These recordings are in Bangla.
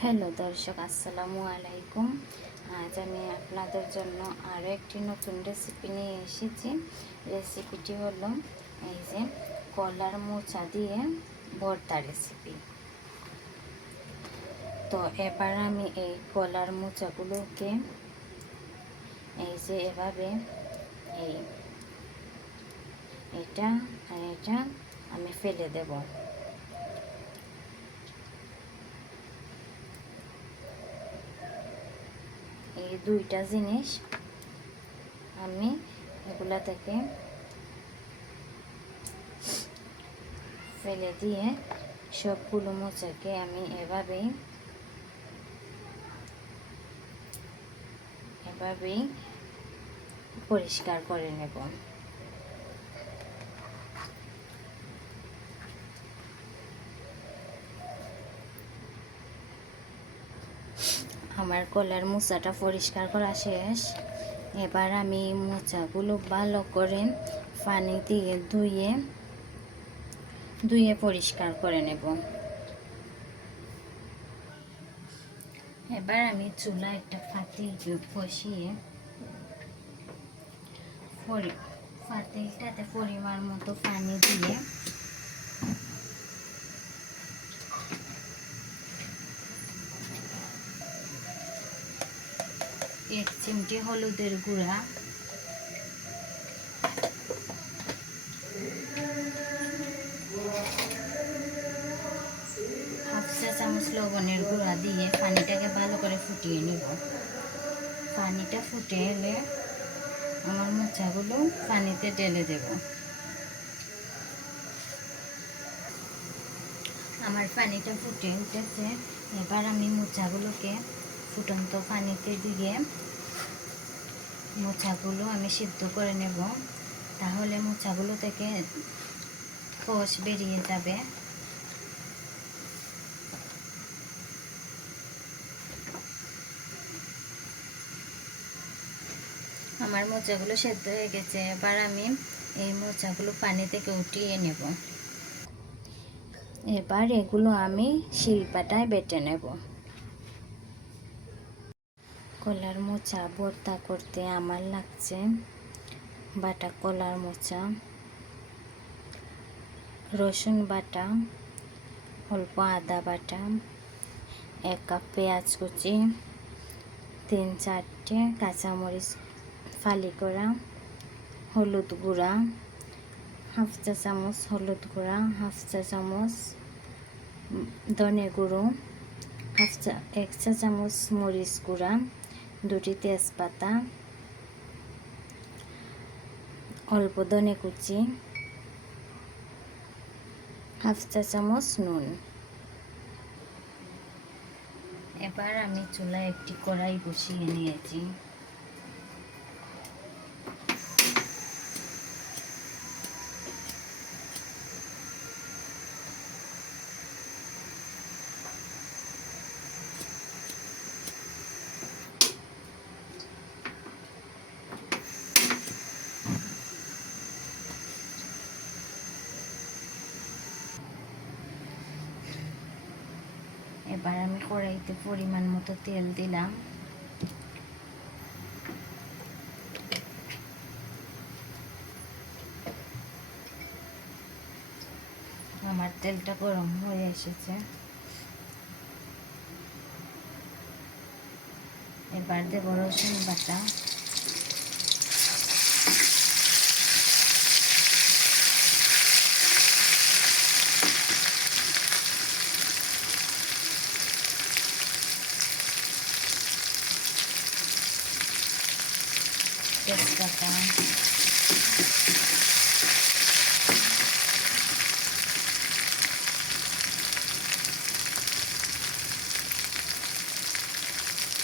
হ্যালো দর্শক, আসসালামু আলাইকুম। আজ আমি আপনাদের জন্য আরও একটি নতুন রেসিপি নিয়ে এসেছি। রেসিপিটি হলো এই যে কলার মোচা দিয়ে ভর্তা রেসিপি। তো এবার আমি এই কলার মোচাগুলোকে এই যে এভাবে এটা আর এটা আমি ফেলে দেব। এই দুইটা জিনিস আমি এগুলা থেকে ফেলে দিয়ে সবগুলো মোচাকে আমি এভাবেই পরিষ্কার করে নেব। আমার কলার মোচাটা পরিষ্কার করা শেষ। এবার আমি মোচাগুলো ভালো করে পানি দিয়ে ধুয়ে পরিষ্কার করে নেব। এবার আমি চুলা একটা পাতিল বসিয়ে পাতিলটাতে পরিমাণ মতো পানি দিয়ে এক চিমটি হলুদের গুঁড়া, হাফ চা চামচ লবণের গুঁড়া দিয়ে পানিটাকে ভালো করে ফুটিয়ে নেব। পানিটা ফুটে এলে আমার মোচাগুলো পানিতে ঢেলে দেব। আমার পানিটা ফুটে উঠেছে। এবার আমি মোচাগুলোকে ফুটন্ত পানিতে দিয়ে মোচাগুলো আমি সিদ্ধ করে নেব। তাহলে মোচাগুলো থেকে কষ বেরিয়ে যাবে। আমার মোচাগুলো সেদ্ধ হয়ে গেছে। এবার আমি এই মোচাগুলো পানি থেকে উঠিয়ে নেব। এবার এগুলো আমি শিলপাটায় বেটে নেব। কলার মোচা ভর্তা করতে আমার লাগছে বাটা কলার মোচা, রসুন বাটা, অল্প আদা বাটা, 1 কাপ পেঁয়াজ কুচি, 3-4টে কাঁচামরিচ ফালি করা, হলুদ গুঁড়া, হাফ চা চামচ হলুদ গুঁড়া, হাফ চা চামচ ধনে গুঁড়ো, 1 চা চামচ মরিচ গুঁড়া, 2টি তেজপাতা, অল্প ধনে কুচি, হাফ চা চামচ নুন। এবার আমি চুলায় একটি কড়াই বসিয়ে নিয়েছি। এবার আমি কড়াইতে পরিমাণ মতো তেল দিলাম। আমার তেলটা গরম হয়ে এসেছে। এবার দেব রসুন বাটা, তেজপাতা,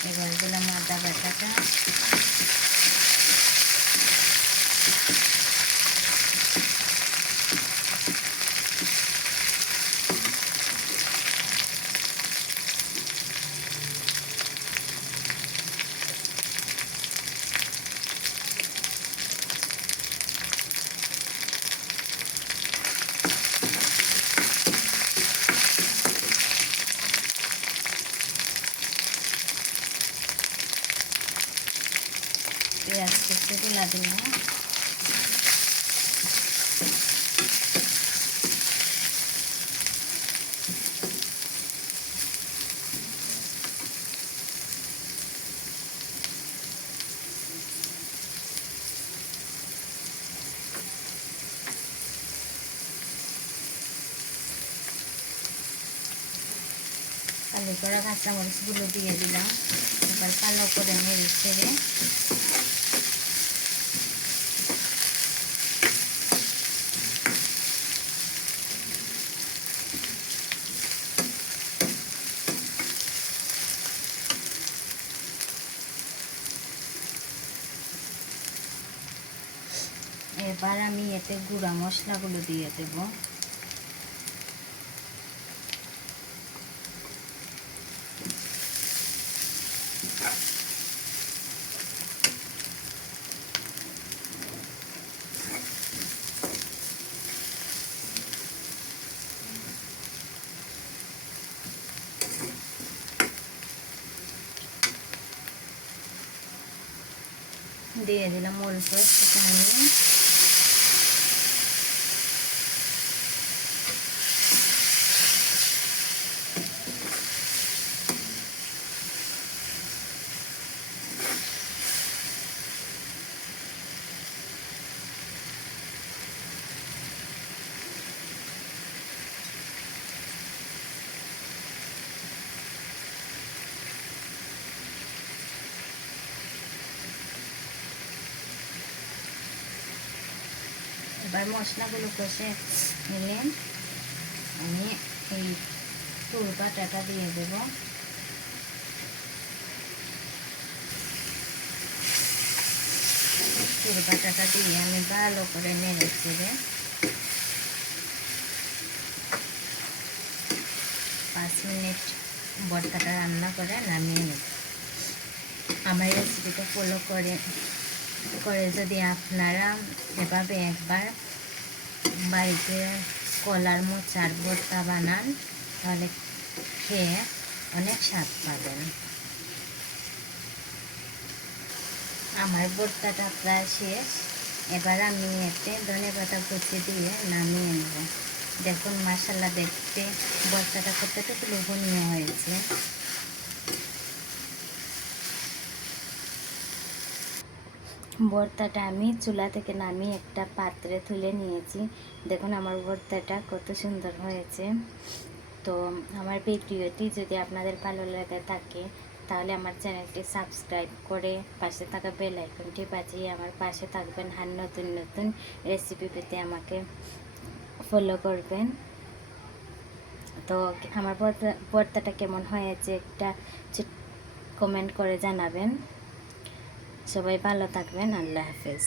এবার দিলাম আদা বাটাটা, পেঁয়াজ কুচি গুলা দিলাম। কালো করা কাঁচামরিচগুলো দিয়ে দিলাম। এবার ভালো করে নেড়ে ছেড়ে এবার আমি এতে গুঁড়া মশলাগুলো দিয়ে দেব। দিয়ে দিলাম অল্প একটুখানি এবার মশলাগুলো কষে নিলে আমি এই পুর বাটাটা দিয়ে দেব। পুর বাটাটা দিয়ে আমি ভালো করে নেড়ে চেড়ে 5 মিনিট ভর্তাটা রান্না করে নামিয়ে নিই। আমার রেসিপিটা ফলো করে যদি আপনারা এভাবে একবার বাড়িতে কলার মোচার ভর্তা বানান তাহলে খেয়ে অনেক স্বাদ পাবেন। আমার ভর্তাটা প্রায় শেষ। এবার আমি এতে ধনেপাতা কুচি দিয়ে নামিয়ে নেব। দেখুন মাশাআল্লাহ, দেখতে ভর্তাটা কতটুকু লোভনীয় হয়েছে। ভর্তাটা আমি চুলা থেকে নামিয়ে একটা পাত্রে তুলে নিয়েছি। দেখুন আমার ভর্তাটা কত সুন্দর হয়েছে। তো আমার ভিডিওটি যদি আপনাদের ভালো লাগে থাকে তাহলে আমার চ্যানেলটি সাবস্ক্রাইব করে পাশে থাকা বেল আইকনটি বাজিয়ে আমার পাশে থাকবেন। আর নতুন নতুন রেসিপি পেতে আমাকে ফলো করবেন। তো আমার ভর্তাটা কেমন হয়েছে একটা কমেন্ট করে জানাবেন। সবাই ভালো থাকবেন। আল্লাহ হাফেজ।